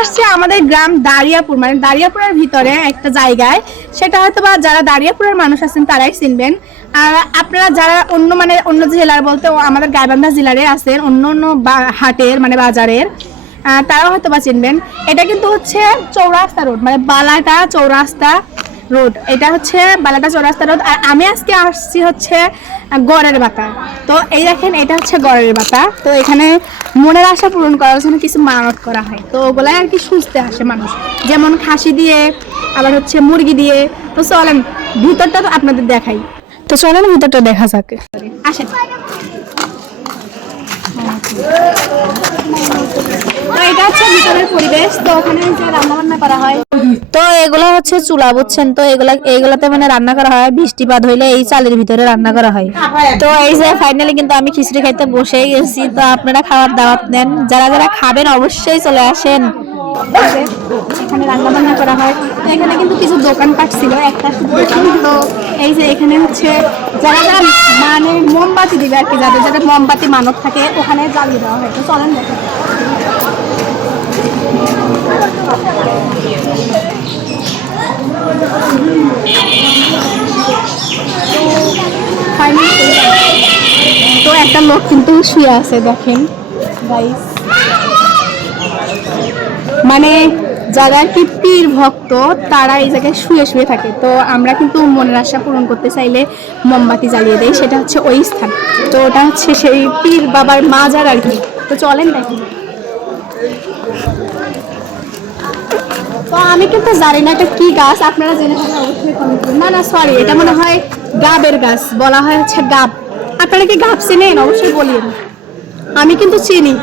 আসছে আমাদের গ্রাম দারিয়াপুর, মানে দারিয়াপুরের ভিতরে একটা জায়গায়, সেটা হয়তো বা যারা দারিয়াপুরের মানুষ আছেন তারাই চিনবেন। আর আপনারা যারা অন্য জেলার বলতে আমাদের গাইবান্ধা জেলারে আছেন অন্য অন্য হাটের মানে বাজারের, তারাও হয়তো বা চিনবেন। এটা কিন্তু হচ্ছে চৌরাস্তা রোড, মানে বালাটা চৌরাস্তা রোড। এটা হচ্ছে বালাটা চৌরাস্তা রোড। আর আমি আজকে আসছি হচ্ছে গড়ের বাতা। তো এই দেখেন, এটা হচ্ছে গড়ের বাতা। তো এখানে মনের আশা পূরণ করার জন্য কিছু মানত করা হয়, তো ওগুলাই আর কি সুস্থে আসে মানুষ, যেমন খাসি দিয়ে, আবার হচ্ছে মুরগি দিয়ে। তো চলেন ভিতরটা তো আপনাদের দেখাই। তো চলেন ভিতরটা দেখা যাক, আসেন। তো এটা হচ্ছে ভিতরের পরিবেশ। তো ওখানে যে রান্না বান্না করা হয়, তো এগুলো হচ্ছে চুলা, বুঝছেন। তো এইগুলাতে মানে রান্না করা হয়, বৃষ্টিপাত হইলে এই চালের ভিতরে রান্না করা হয়। তো এই যে ফাইনালি কিন্তু আমি খিচুড়ি খাইতে বসেই গেছি। তো আপনারা খাওয়ার দাওয়াত নেন, যারা যারা খাবেন অবশ্যই চলে আসেন। এখানে রান্না বান্না করা হয়। তো এখানে কিন্তু কিছু দোকানপাট ছিল, একটা তো এই যে এখানে হচ্ছে যারা যারা মানে মোমবাতি দিবে আর কি, যাদের যাদের মোমবাতি মানত থাকে ওখানে জ্বালিয়ে দেওয়া হয়। তো চলেন দেখেন। তো একটা লোক কিন্তু শুয়ে আছে, দেখেন গাইস। মানে যারা কি পীর ভক্ত তারা এই জায়গায় শুয়ে শুয়ে থাকে। তো আমরা কিন্তু মনের আশা পূরণ করতে চাইলে মোমবাতি জ্বালিয়ে দেয়, সেটা হচ্ছে ওই স্থান। তো ওটা হচ্ছে সেই পীর বাবার মাজার আর কি। তো চলেন দেখি। তো আমি কিন্তু জানি না এটা কি গাছ, আপনারা জেনে থাকলে অবশ্যই কমেন্ট করুন। না সরি, এটা মনে হয় গাবের গাছ, বলা হয় হচ্ছে গাব। আপনারা কি গাব চিনেন? অবশ্যই বলিন। আমি কিন্তু চিনি,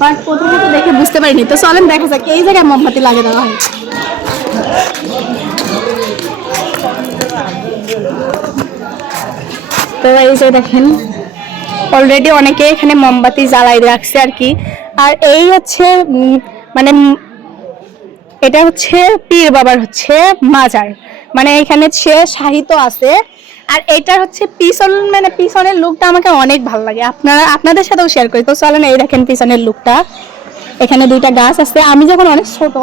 বাট প্রথমত দেখে বুঝতে পারিনি। তো চলেন দেখা যাক। এই জায়গায় মোমবাতি লাগিয়ে দেওয়া হয়। তো এই যে দেখেন, অলরেডি অনেকে এখানে মোমবাতি জ্বালাই রাখছে আর কি। আর এই হচ্ছে মানে এটা হচ্ছে পীর বাবার হচ্ছে মাজার, মানে এখানে সে সাহিত্য আছে। আর এটা হচ্ছে পিছনের লুকটা আমাকে অনেক ভালো লাগে, আপনাদের সাথেও শেয়ার করি। তো চলেন এই দেখেন পিছনের লুকটা। এখানে দুইটা গাছ আছে। আমি যখন অনেক ছোট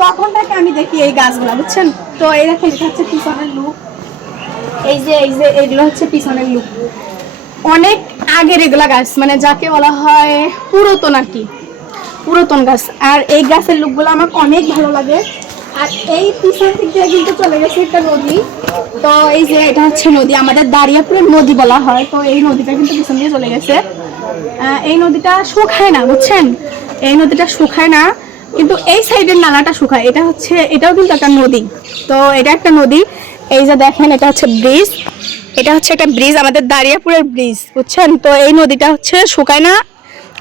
তখন থেকে আমি দেখি এই গাছগুলা, বুঝছেন। তো এই দেখেন, এটা হচ্ছে পিছনের লুক। এই যে এগুলো হচ্ছে পিছনের লুক। অনেক আগের এগুলা গাছ, মানে যাকে বলা হয় পুরাতন আর কি, পুরাতন গাছ। আর এই গাছের লুকগুলো আমার অনেক ভালো লাগে। আর এই পিছন দিক দিয়ে কিন্তু চলে গেছে একটা নদী। তো এই যে এটা হচ্ছে নদী, আমাদের দারিয়াপুরের নদী বলা হয়। তো এই নদীটা কিন্তু পিছন দিয়ে চলে গেছে। এই নদীটা শুকায় না, বুঝছেন। এই নদীটা শুকায় না, কিন্তু এই সাইডের নালাটা শুকায়। এটাও কিন্তু একটা নদী। তো এটা একটা নদী। এই যে দেখেন, এটা হচ্ছে ব্রিজ, এটা হচ্ছে একটা ব্রিজ, আমাদের দারিয়াপুরের ব্রিজ, বুঝছেন। তো এই নদীটা হচ্ছে শুকায় না,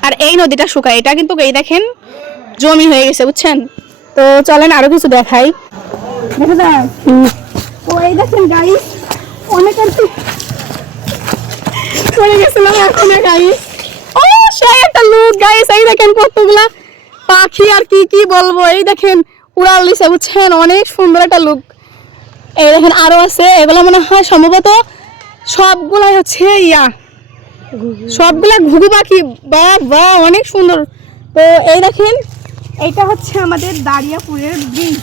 আর এই নদীটা শুকায়। এটা কিন্তু এই দেখেন জমি হয়ে গেছে, বুঝছেন। তো চলেন আরো কিছু দেখাই। দেখা যায় তো এই দেখেন গাইস, অনেক আর কি পড়ে গেছিলাম এখন গাইস। ও সেই একটা লুক গাইস, এই দেখেন কতগুলা পাখি আর কি বলবো। এই দেখেন উড়াল দিছে, বুঝছেন। অনেক সুন্দর একটা লুক। এই দেখেন আরো আছে, এগুলো মনে হয় সম্ভবত সবগুলাই হচ্ছে সবগুলা ঘুঘু পাখি। বা অনেক সুন্দর। তো এই দেখেন, এইটা হচ্ছে আমাদের দারিয়াপুরের ব্রিজ।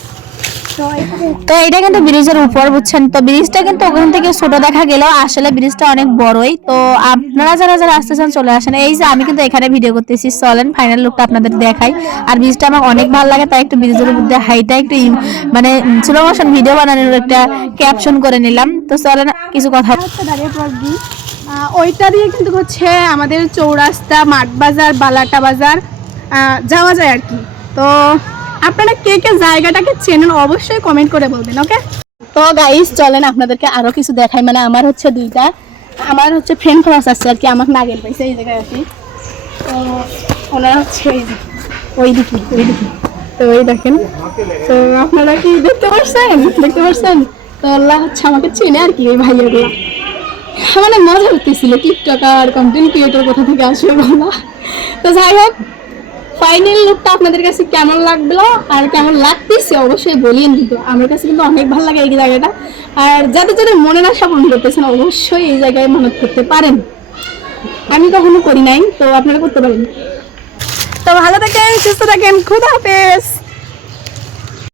তো এটা কিন্তু ব্রিজের উপর, বুঝছেন। তো ব্রিজটা কিন্তু ওখান থেকে ছোট দেখা গেলেও আসলে ব্রিজটা অনেক বড়ই। তো আপনারা যারা যারা আসতে চান চলে আসেন। এই যে আমি কিন্তু এখানে ভিডিও করতেছি, চলেন ফাইনাল লুকটা আপনাদের দেখাই। আর ব্রিজটা আমার অনেক ভালো লাগে, তাই একটু ব্রিজের উপর দিয়ে হাইটা একটু মানে স্লো মোশন ভিডিও বানানোর একটা ক্যাপশন করে নিলাম। তো চলেন কিছু কথা। দারিয়াপুর ব্রিজ, ওইটা দিয়ে কিন্তু হচ্ছে আমাদের চৌরাস্তা, মাঠ বাজার, বালাটা বাজার যাওয়া যায় আর কি। তো আপনারা কে কে জায়গাটাকে চেনেন অবশ্যই কমেন্ট করে বলবেন, ওকে। তো গাইস চলেন আপনাদেরকে আরো কিছু দেখাই। মানে আমার হচ্ছে আমার হচ্ছে ফ্রেন্ড ক্লাস আছে আর কি, আমাকে নাগেল পাইছে এই জায়গায় আর কি। তো ওনারা হচ্ছে ওই দিকে। তো ওই দেখেন, তো আপনারা কি দেখতে পাচ্ছেন। তো আল্লাহ হচ্ছে আমাকে চেনে আর কি, ওই ভাইয়াগুলা। মানে মজা হতেছিল, টিকটকার কন্টেন্ট ক্রিয়েটর কোথা থেকে আসবে বলা। তো যাই হোক, ফাইনাল লুকটা আপনাদের কাছে কেমন লাগলো আর কেমন লাগতেছে অবশ্যই বলিয়েন। কিন্তু আমার কাছে কিন্তু অনেক ভালো লাগে এই জায়গাটা। আর যাদের মনের আশা পূরণ করতেছেন অবশ্যই এই জায়গায় মানত করতে পারেন। আমি কখনো করি নাই, তো আপনারা করতে পারেন। তো ভালো থাকেন, সুস্থ থাকেন, খুদা হাফেজ।